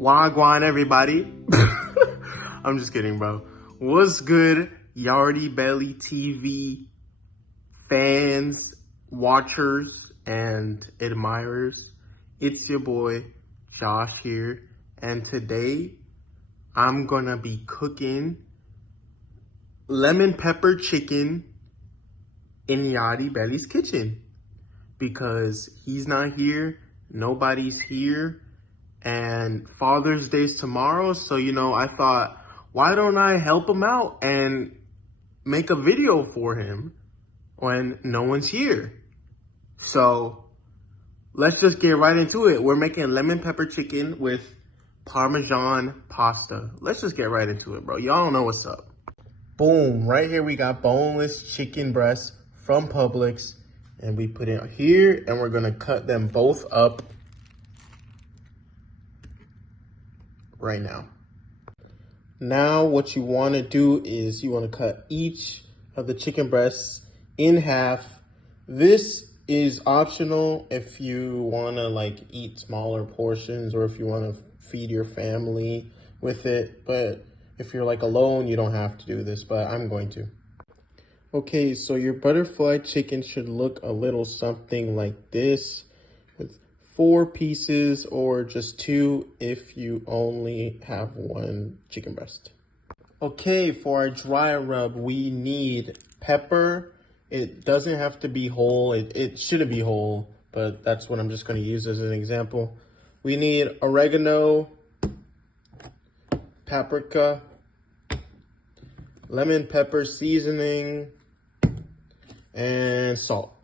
Wagwan, everybody. I'm just kidding, bro. What's good, Yardie Belly TV fans, watchers, and admirers? It's your boy, Josh here. And today, I'm gonna be cooking lemon pepper chicken in Yardie Belly's kitchen. Because he's not here, nobody's here, and Father's Day's tomorrow, so I thought, why don't I help him out and make a video for him when no one's here? So let's just get right into it. We're making lemon pepper chicken with parmesan pasta. Let's just get right into it, bro. Y'all know what's up. Boom, right here we got boneless chicken breasts from Publix, and we put it here, and we're gonna cut them both up right now. Now what you want to do is you want to cut each of the chicken breasts in half. This is optional if you want to eat smaller portions or if you want to feed your family with it, but if you're alone, you don't have to do this, but I'm going to. Okay, so your butterfly chicken should look a little something like this, with 4 pieces or just 2 if you only have 1 chicken breast. Okay, for our dry rub, we need pepper. It doesn't have to be whole. It shouldn't be whole, but that's what I'm just going to use as an example. We need oregano, paprika, lemon pepper seasoning, and salt.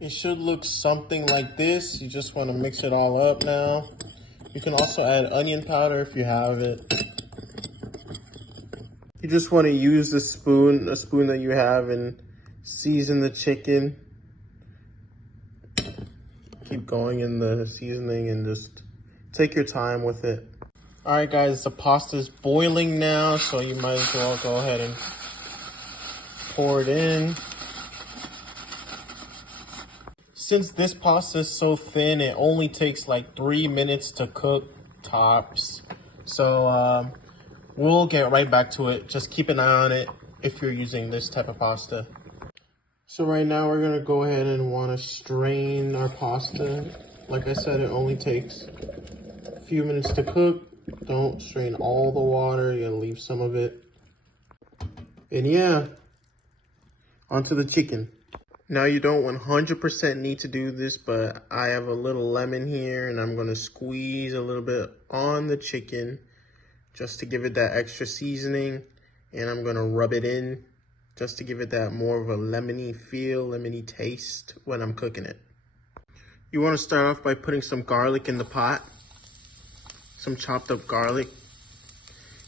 It should look something like this. You just want to mix it all up now. You can also add onion powder if you have it. You just want to use a spoon that you have, and season the chicken. Keep going in the seasoning and just take your time with it. All right, guys, the pasta's boiling now, so you might as well go ahead and pour it in. Since this pasta is so thin, it only takes 3 minutes to cook tops. So we'll get right back to it. Just keep an eye on it if you're using this type of pasta. So right now we're gonna go ahead and wanna strain our pasta. Like I said, it only takes a few minutes to cook. Don't strain all the water, you're gonna leave some of it. And yeah, onto the chicken. Now you don't 100% need to do this, but I have a little lemon here and I'm gonna squeeze a little bit on the chicken just to give it that extra seasoning, and I'm gonna rub it in just to give it that more of a lemony feel, lemony taste when I'm cooking it. You wanna start off by putting some garlic in the pot, some chopped up garlic.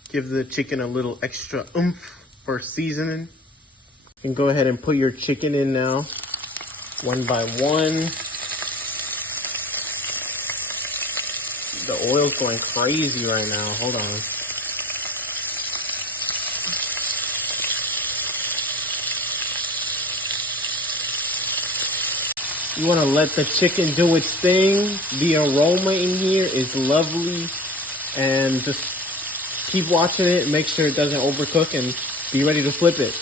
Give the chicken a little extra oomph for seasoning. You can go ahead and put your chicken in now, one by one. The oil's going crazy right now, hold on. You wanna let the chicken do its thing. The aroma in here is lovely, and just keep watching it, make sure it doesn't overcook, and be ready to flip it.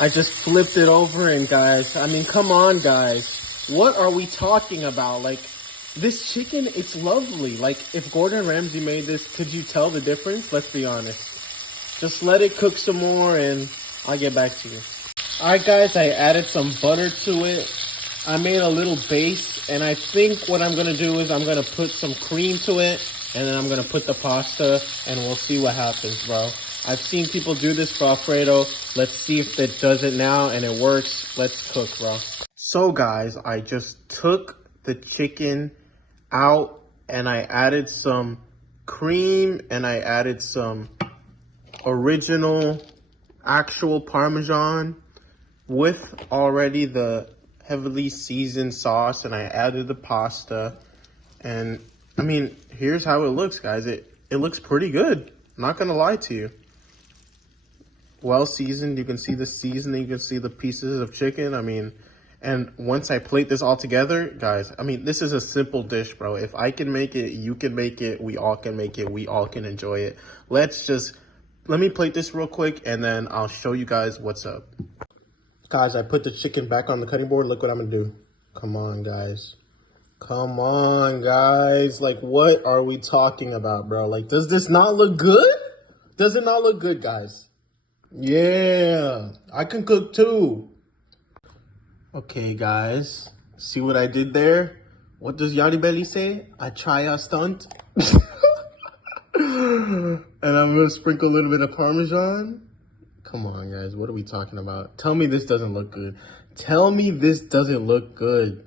I just flipped it over, and guys, I mean, come on, guys. What are we talking about? This chicken, it's lovely. If Gordon Ramsay made this, could you tell the difference? Let's be honest. Just let it cook some more, and I'll get back to you. All right, guys, I added some butter to it. I made a little base, and I think what I'm going to do is I'm going to put some cream to it, and then I'm going to put the pasta, and we'll see what happens, bro. I've seen people do this for Alfredo. Let's see if it does it now and it works. Let's cook, bro. So guys, I just took the chicken out and I added some cream and I added some original actual Parmesan with already the heavily seasoned sauce, and I added the pasta. And I mean, here's how it looks, guys. It looks pretty good. I'm not gonna lie to you. Well seasoned. You can see the seasoning. You can see the pieces of chicken. I mean, And once I plate this all together, guys, I mean, this is a simple dish, bro. If I can make it, you can make it, we all can make it, we all can enjoy it. Let me plate this real quick and then I'll show you guys what's up. Guys, I put the chicken back on the cutting board. Look what I'm gonna do. Come on, guys. Come on, guys. Like, what are we talking about, bro? Like, does this not look good? Does it not look good, guys? Yeah, I can cook too. Okay, guys, see what I did there? What does Yardie Belly say? I try a stunt. And I'm gonna sprinkle a little bit of parmesan. Come on, guys, what are we talking about? Tell me this doesn't look good. Tell me this doesn't look good.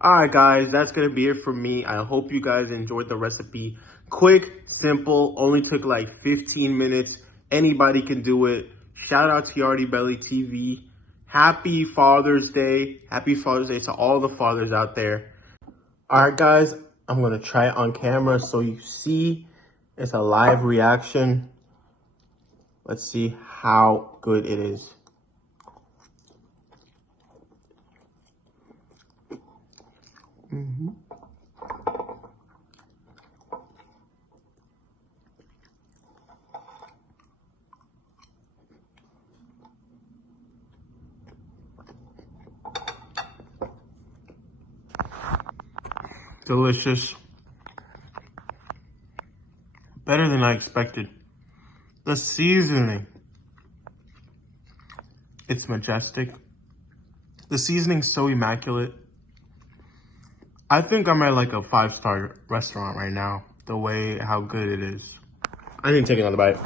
All right, guys, that's gonna be it for me. I hope you guys enjoyed the recipe. Quick, simple, only took like 15 minutes. Anybody can do it. Shout out to Yardie Belly TV. Happy Father's Day. Happy Father's Day to all the fathers out there. All right, guys, I'm going to try it on camera so you see it's a live reaction. Let's see how good it is. Delicious. Better than I expected. The seasoning. It's majestic. The seasoning's so immaculate. I think I'm at like a 5-star restaurant right now. The way how good it is. I need to take another bite.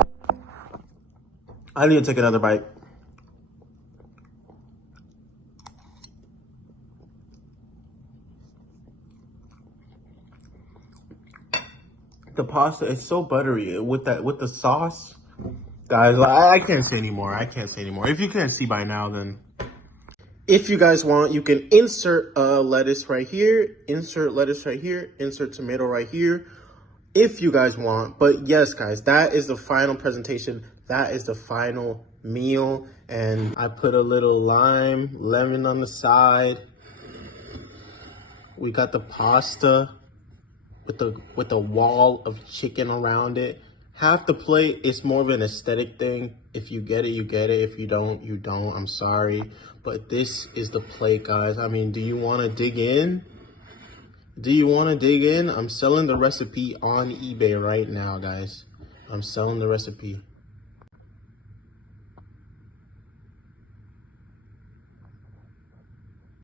The pasta is so buttery with the sauce. Guys, I can't say anymore. If you can't see by now, then if you guys want, you can insert lettuce right here, insert tomato right here, if you guys want. But yes, guys, that is the final presentation. That is the final meal. And I put a little lemon on the side. We got the pasta with the wall of chicken around it. Half the plate is more of an aesthetic thing. If you get it, you get it. If you don't, you don't. I'm sorry. But this is the plate, guys. I mean, do you want to dig in? I'm selling the recipe on eBay right now, guys. I'm selling the recipe.